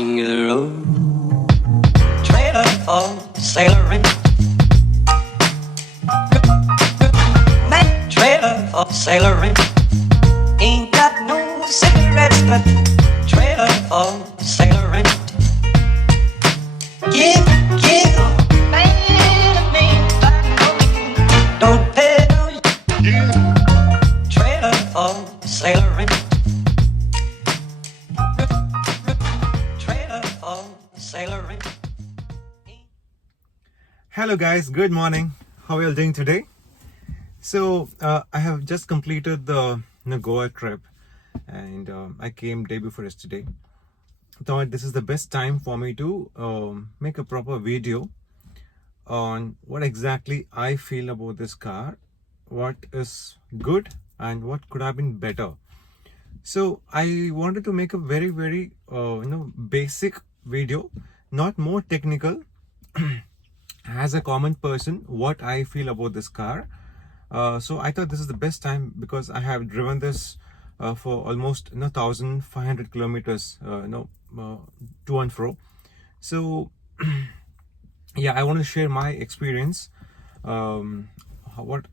King of the road, trailer for sailoring. That trailer for sailoring. Ain't got no cigarettes, but trailer for sailoring. Give me back. Don't pay no trailer for sailoring. Trailer for sailoring. Hello guys, good morning. How are you all doing today? So I have just completed the Goa trip, and I came day before yesterday. Thought this is the best time for me to make a proper video on what exactly I feel about this car, what is good and what could have been better. So I wanted to make a very basic video, not more technical. As a common person, what I feel about this car. So I thought this is the best time because I have driven this for almost 1,500 kilometers to and fro. So yeah, I want to share my experience, what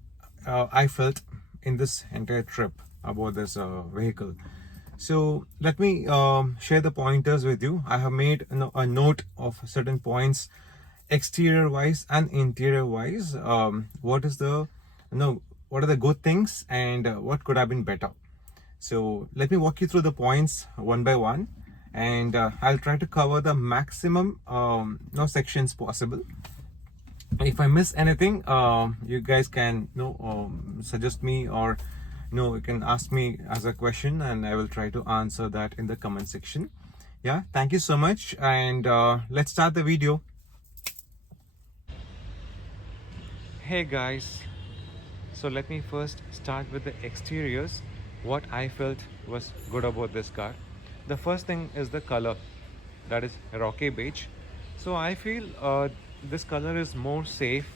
I felt in this entire trip about this vehicle. So let me share the pointers with you. I have made a note of certain points, exterior wise and interior wise. What are the good things and what could have been better. So let me walk you through the points one by one, and I'll try to cover the maximum sections possible. If I miss anything, you guys can suggest me, or you can ask me as a question, and I will try to answer that in the comment section. Yeah, thank you so much, and let's start the video. Hey guys, so let me first start with the exteriors. What I felt was good about this car. The first thing is the color, that is rocky beige. So I feel this color is more safe.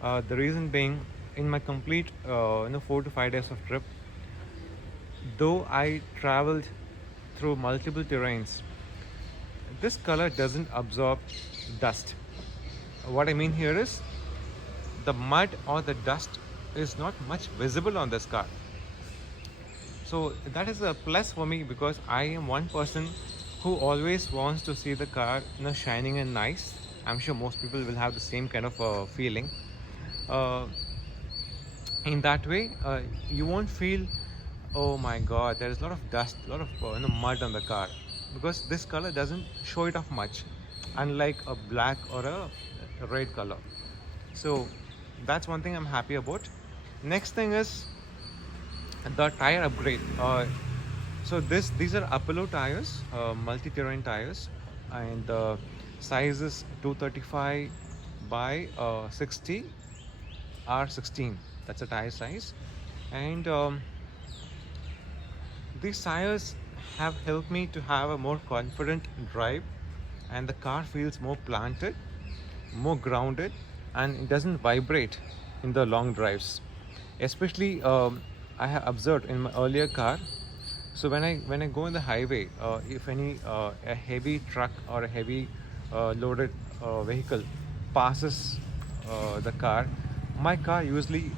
The reason being, in my complete 4 to 5 days of trip, though I traveled through multiple terrains, this color doesn't absorb dust. What I mean here is, the mud or the dust is not much visible on this car. So that is a plus for me, because I am one person who always wants to see the car shining and nice. I'm sure most people will have the same kind of feeling. In that way, you won't feel, oh my god, there is a lot of dust, a lot of mud on the car, because this color doesn't show it off much, unlike a black or a red color. So that's one thing I'm happy about. Next thing is the tire upgrade. So these are Apollo tires, multi-terrain tires, and the size is 235 by 60 R16. That's a tire size, and these tires have helped me to have a more confident drive, and the car feels more planted, more grounded, and it doesn't vibrate in the long drives. Especially I have observed in my earlier car. So when I go in the highway, if any a heavy truck or a heavy loaded vehicle passes the car, my car usually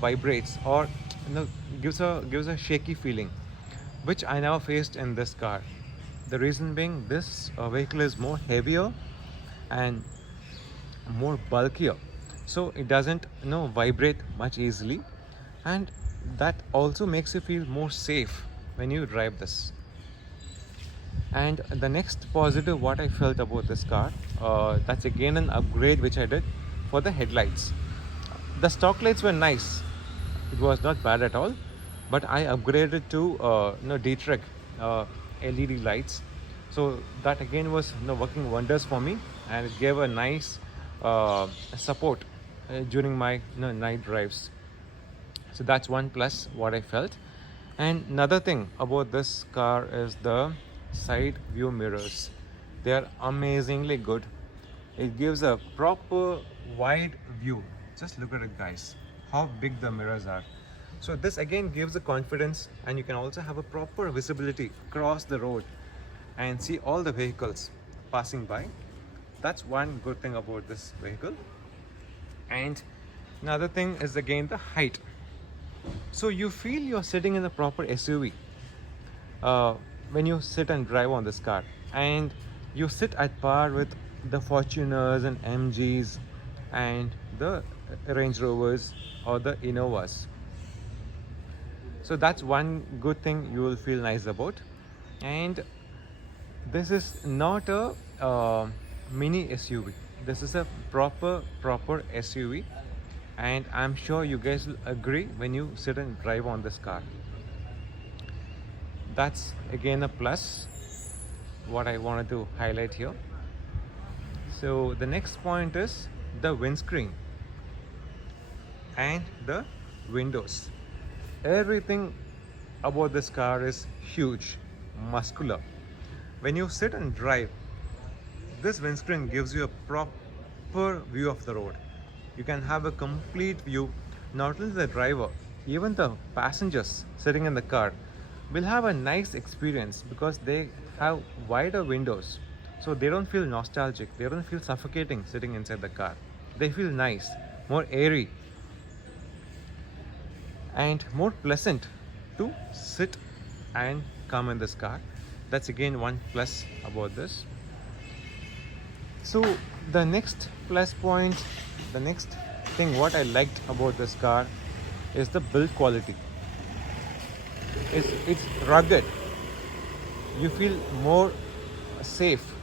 vibrates, or gives a shaky feeling, which I never faced in this car. The reason being, this vehicle is more heavier and more bulkier, so it doesn't vibrate much easily, and that also makes you feel more safe when you drive this. And the next positive what I felt about this car, that's again an upgrade which I did for the headlights. The stock lights were nice, it was not bad at all, but I upgraded to D-Trek LED lights. So that again was working wonders for me, and it gave a nice support during my night drives. So that's one plus what I felt. And another thing about this car is the side view mirrors. They are amazingly good. It gives a proper wide view. Just look at it, guys, how big the mirrors are. So this again gives the confidence, and you can also have a proper visibility across the road. and see all the vehicles passing by. That's one good thing about this vehicle. And another thing is again the height. So you feel you're sitting in a proper SUV uh, when you sit and drive on this car, and you sit at par with the Fortuners and MGs and the Range Rovers or the Innovas. So that's one good thing you will feel nice about. And this is not a mini SUV. This is a proper SUV, and I'm sure you guys will agree when you sit and drive on this car. That's again a plus, what I wanted to highlight here. So the next point is the windscreen and the windows. Everything about this car is huge, muscular. When you sit and drive, this windscreen gives you a proper view of the road. You can have a complete view. Not only the driver, even the passengers sitting in the car will have a nice experience because they have wider windows. So they don't feel nostalgic, they don't feel suffocating sitting inside the car. They feel nice, more airy, and more pleasant to sit and come in this car. That's again one plus about this. So the next plus point, the next thing what I liked about this car is the build quality. It's rugged. You feel more safe.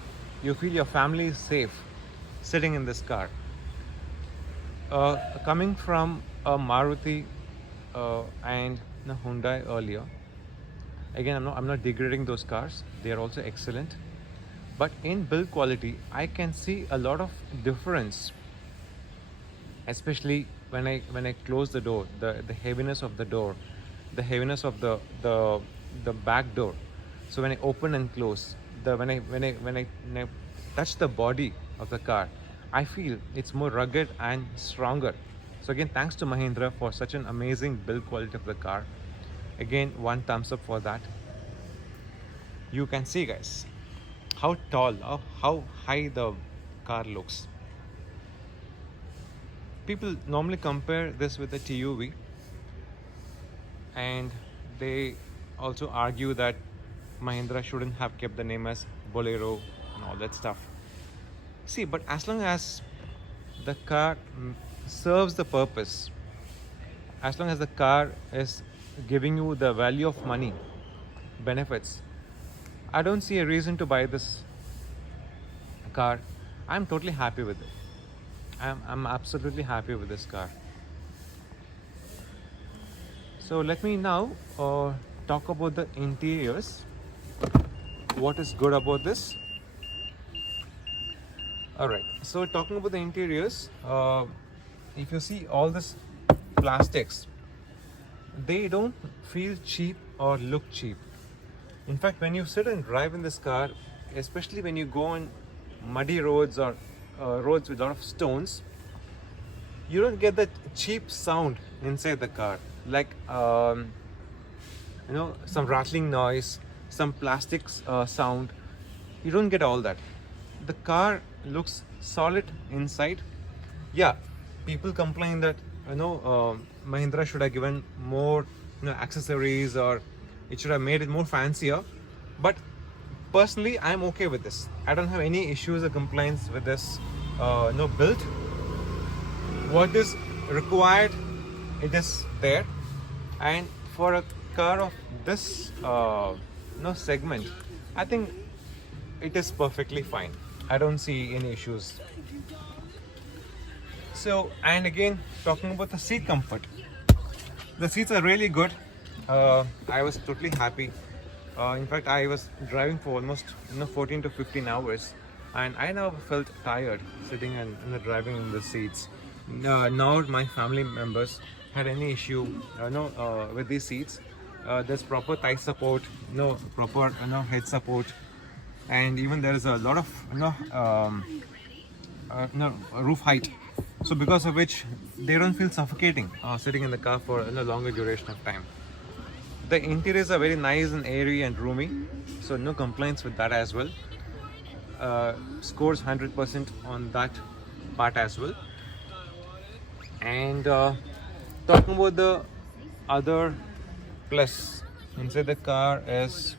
You feel your family is safe sitting in this car. Coming from a Maruti and a Hyundai earlier. Again, I'm not degrading those cars. They are also excellent. But in build quality, I can see a lot of difference, especially when I close the door, the heaviness of the door, the heaviness of the back door. So when I open and close, when I touch the body of the car, I feel it's more rugged and stronger. So again, thanks to Mahindra for such an amazing build quality of the car. Again, one thumbs up for that. You can see, guys, how tall or how high the car looks. People normally compare this with a TUV, and they also argue that Mahindra shouldn't have kept the name as Bolero and all that stuff. See, but as long as the car serves the purpose, as long as the car is giving you the value of money, benefits, I don't see a reason to buy this car. I'm totally happy with it. I'm absolutely happy with this car. So let me now talk about the interiors. What is good about this? Alright, so talking about the interiors, if you see all this plastics, they don't feel cheap or look cheap. In fact, when you sit and drive in this car, especially when you go on muddy roads or roads with a lot of stones, you don't get that cheap sound inside the car, like some rattling noise, some plastics sound. You don't get all that. The car looks solid inside. Yeah, people complain that Mahindra should have given more accessories, or it should have made it more fancier. But personally, I'm okay with this. I don't have any issues or complaints with this build. What is required, it is there. And for a car of this segment, I think it is perfectly fine. I don't see any issues. So, and again, talking about the seat comfort, the seats are really good. I was totally happy. In fact, I was driving for almost 14 to 15 hours, and I never felt tired sitting and driving in the seats. Nor my family members had any issue with these seats. There's proper thigh support, proper head support, and even there is a lot of roof height. So because of which they don't feel suffocating sitting in the car for a longer duration of time. The interiors are very nice and airy and roomy, so no complaints with that as well. Scores 100% on that part as well. And talking about the other plus inside the car is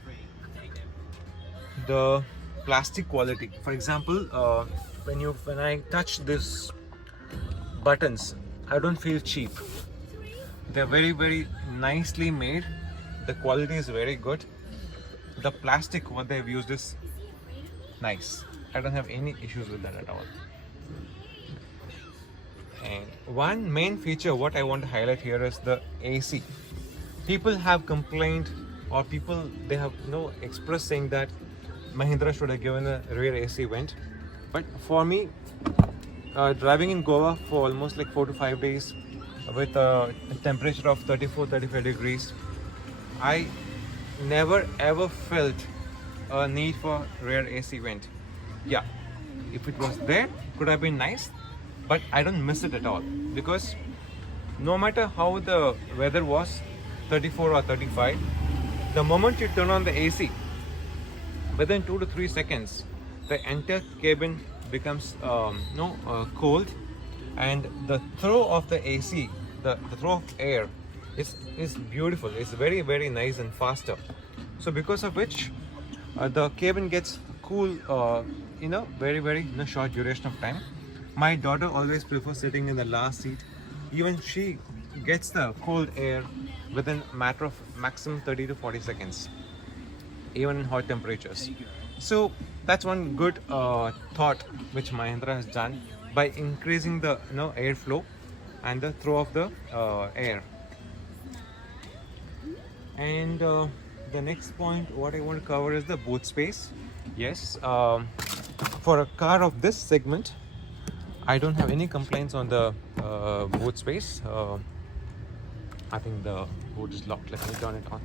the plastic quality. For example, when I touch this buttons, I don't feel cheap. They're very nicely made. The quality is very good. The plastic what they've used is nice. I don't have any issues with that at all. And one main feature what I want to highlight here is the AC. People have complained, or they have expressed saying that Mahindra should have given a rear AC vent. But for me, driving in Goa for almost like 4 to 5 days with a temperature of 34-35 degrees, I never ever felt a need for rear AC vent. Yeah, if it was there, could have been nice, but I don't miss it at all, because no matter how the weather was, 34 or 35, the moment you turn on the AC, within 2 to 3 seconds, the entire cabin becomes cold, and the throw of the AC, the throw of air is beautiful. It's very nice and faster. So because of which, the cabin gets cool in a very short duration of time. My daughter always prefers sitting in the last seat. Even she gets the cold air within a matter of maximum 30 to 40 seconds, even in hot temperatures. So that's one good thought which Mahindra has done by increasing the airflow and the throw of the air. And the next point what I want to cover is the boot space. Yes, for a car of this segment, I don't have any complaints on the boot space. I think the boot is locked. Let me turn it on.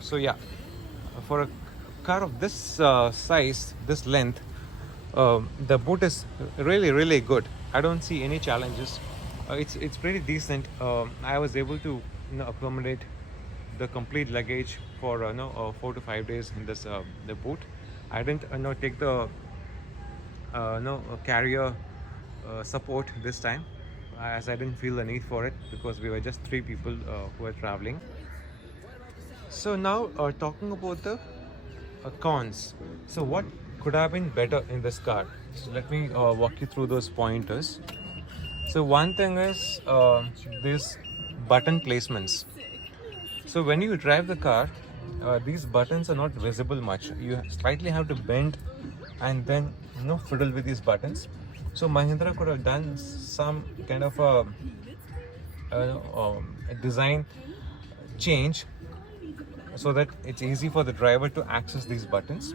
So yeah, for a car of this size, this length, the boot is really good. I don't see any challenges. It's pretty decent. I was able to accommodate the complete luggage for 4 to 5 days in this the boot. I didn't take the carrier support this time, as I didn't feel the need for it, because we were just 3 people who were traveling. So now talking about the cons. So what could have been better in this car? So let me walk you through those pointers. So one thing is these button placements. So when you drive the car, these buttons are not visible much. You slightly have to bend and then fiddle with these buttons. So Mahindra could have done some kind of a design change so that it's easy for the driver to access these buttons.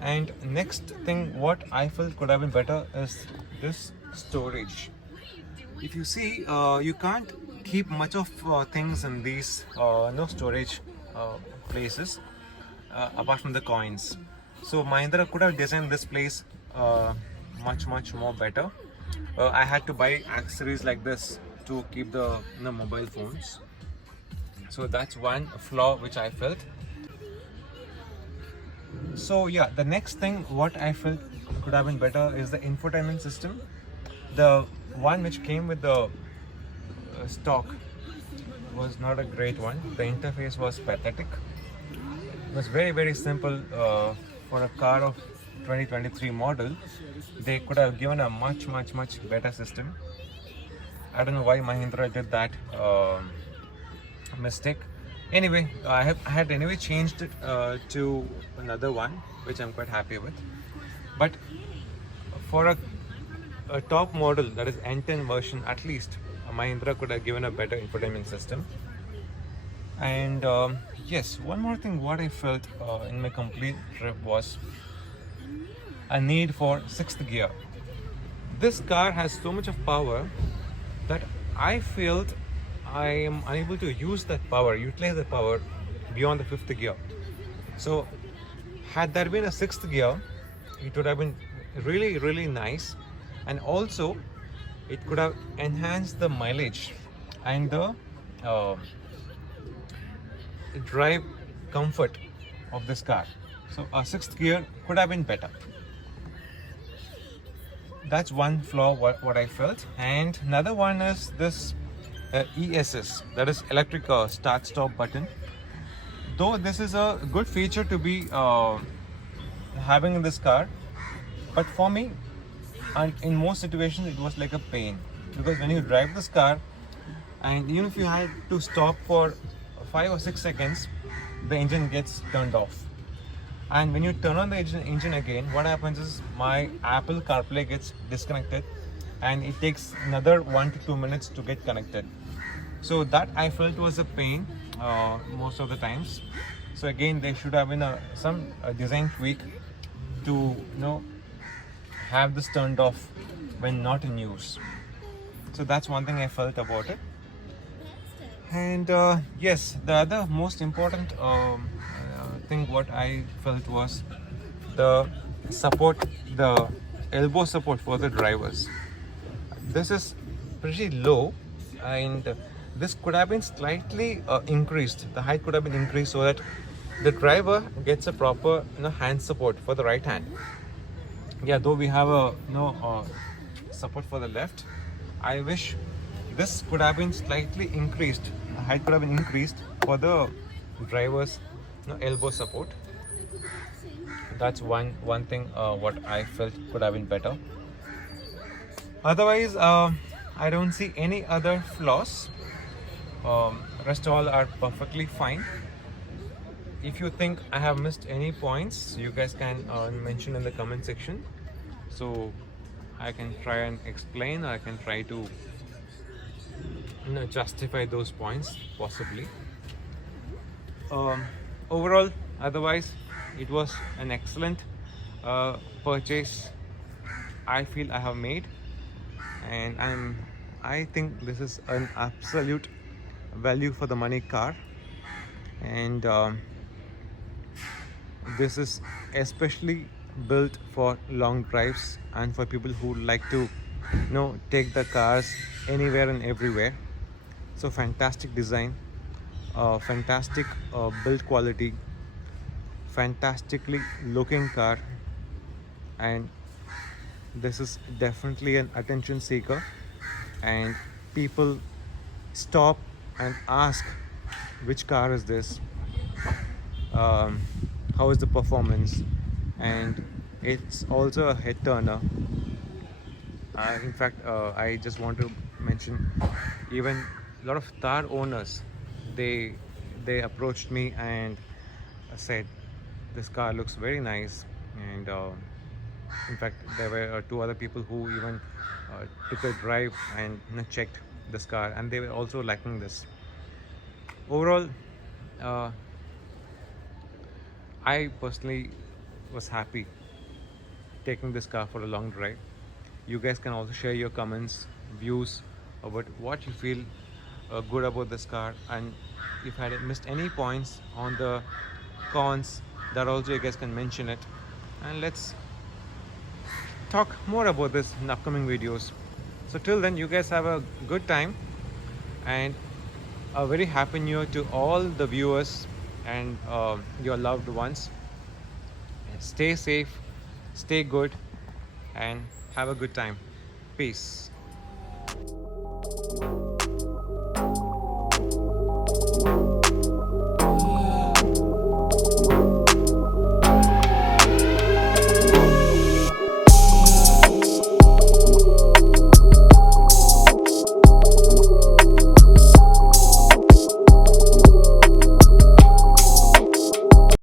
And next thing what I felt could have been better is this storage. If you see, you can't keep much of things in these storage places apart from the coins. So Mahindra could have designed this place much more better. I had to buy accessories like this to keep the mobile phones. So that's one flaw which I felt. So yeah, the next thing what I felt could have been better is the infotainment system. The one which came with the stock was not a great one. The interface was pathetic. It was very simple for a car of 2023 model. They could have given a much better system. I don't know why Mahindra did that mistake. Anyway, I had anyway changed it to another one, which I'm quite happy with. But for a top model, that is N10 version, at least Mahindra could have given a better infotainment system. And yes, one more thing what I felt in my complete trip was a need for 6th gear. This car has so much of power that I felt I am unable to utilize that power beyond the 5th gear. So had there been a 6th gear, it would have been really nice, and also it could have enhanced the mileage and the uh, drive comfort of this car. So a sixth gear could have been better. That's one flaw what I felt. And another one is this ESS, that is electric start stop button. Though this is a good feature to be having in this car, but for me, and in most situations, it was like a pain, because when you drive this car, and even if you had to stop for 5 or 6 seconds, the engine gets turned off. And when you turn on the engine again, what happens is my Apple CarPlay gets disconnected, and it takes another 1 to 2 minutes to get connected. So that I felt was a pain most of the times. So again, there should have been some design tweak to have this turned off when not in use. So that's one thing I felt about it. And yes, the other most important thing what I felt was the support, the elbow support for the drivers. This is pretty low, and this could have been slightly increased. The height could have been increased so that the driver gets a proper hand support for the right hand. Yeah, though we have a support for the left, I wish this could have been slightly increased. The height could have been increased for the driver's elbow support. That's one thing what I felt could have been better. Otherwise, I don't see any other flaws. Rest all are perfectly fine. If you think I have missed any points, you guys can mention in the comment section, so I can try and explain, or I can try to justify those points possibly. Overall, otherwise, it was an excellent purchase I feel I have made, and I think this is an absolute value for the money car. And this is especially built for long drives and for people who like to take the cars anywhere and everywhere. So fantastic design, fantastic build quality, fantastically looking car, and this is definitely an attention seeker, and people stop and ask which car is this, how is the performance, and it's also a head turner. In fact, I just want to mention, even a lot of Thar owners, they approached me and said this car looks very nice. And in fact, there were 2 other people who even took a drive and checked this car, and they were also liking this. Overall, I personally was happy taking this car for a long drive. You guys can also share your comments, views about what you feel good about this car, and if I had missed any points on the cons, that also you guys can mention it, and let's talk more about this in upcoming videos. So till then, you guys have a good time, and a very happy new year to all the viewers and your loved ones. Stay safe, stay good, and have a good time. Peace.